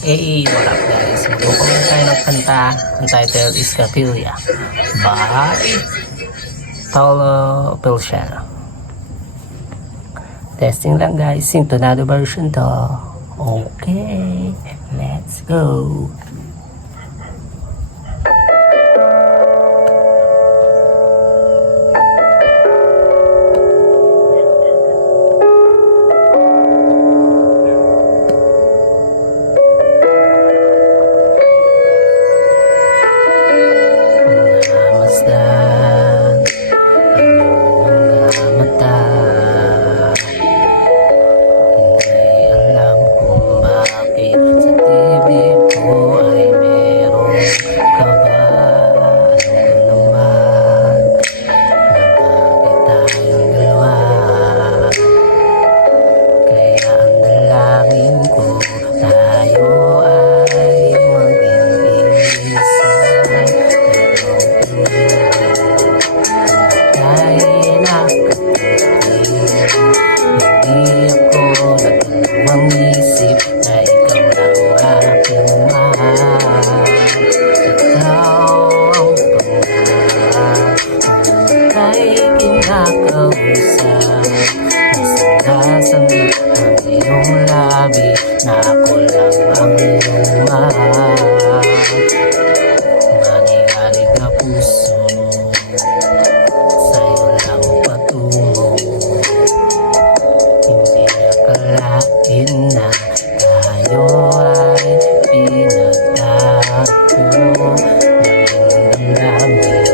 Hey, what up guys? Magpupunta tayo ng kanta. Ang title is Capilla by Paulo Pilcher. Testing lang guys, intonado version to. Okay, let's go. Na ako lang ang iyong mahal. Manig-anig na puso, sa'yo lang patungo. Hindi akalain na tayo ay pinagtagpo. Naging damdamin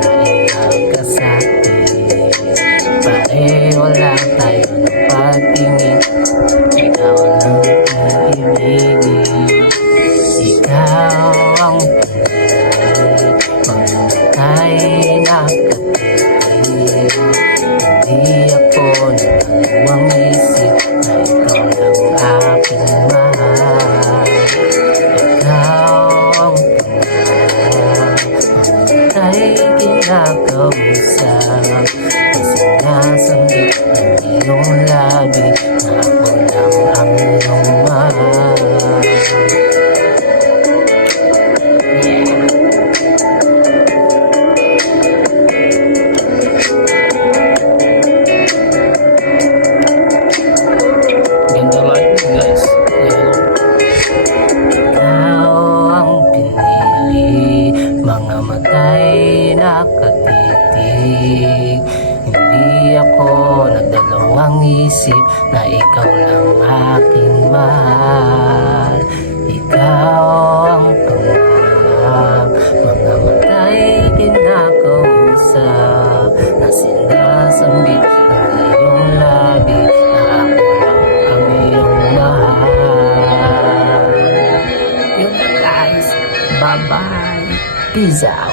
na ikakasakit. Pareho lang tayo ng pagtingin. Ikaw lang iibigin, ikaw ang pangyayari, mamatay na katitig. Hindi ako nagdalawang isip na ikaw lang aking mahal. Ikaw ang pangyayari, mamatay kinakausap. Sinasanggit ng iyong labi na ako lang ang iyong mahal. Ganda lang guys. Ikaw ang pinili, mga matay na katitig. Hindi ako nagdalawang isip na ikaw lang aking mahal. Ikaw ang pangarap, mga matay kinakausap, na sinasambit ng iyong labi na ako lang ang iyong mahal. Yun guys, bye bye, peace out.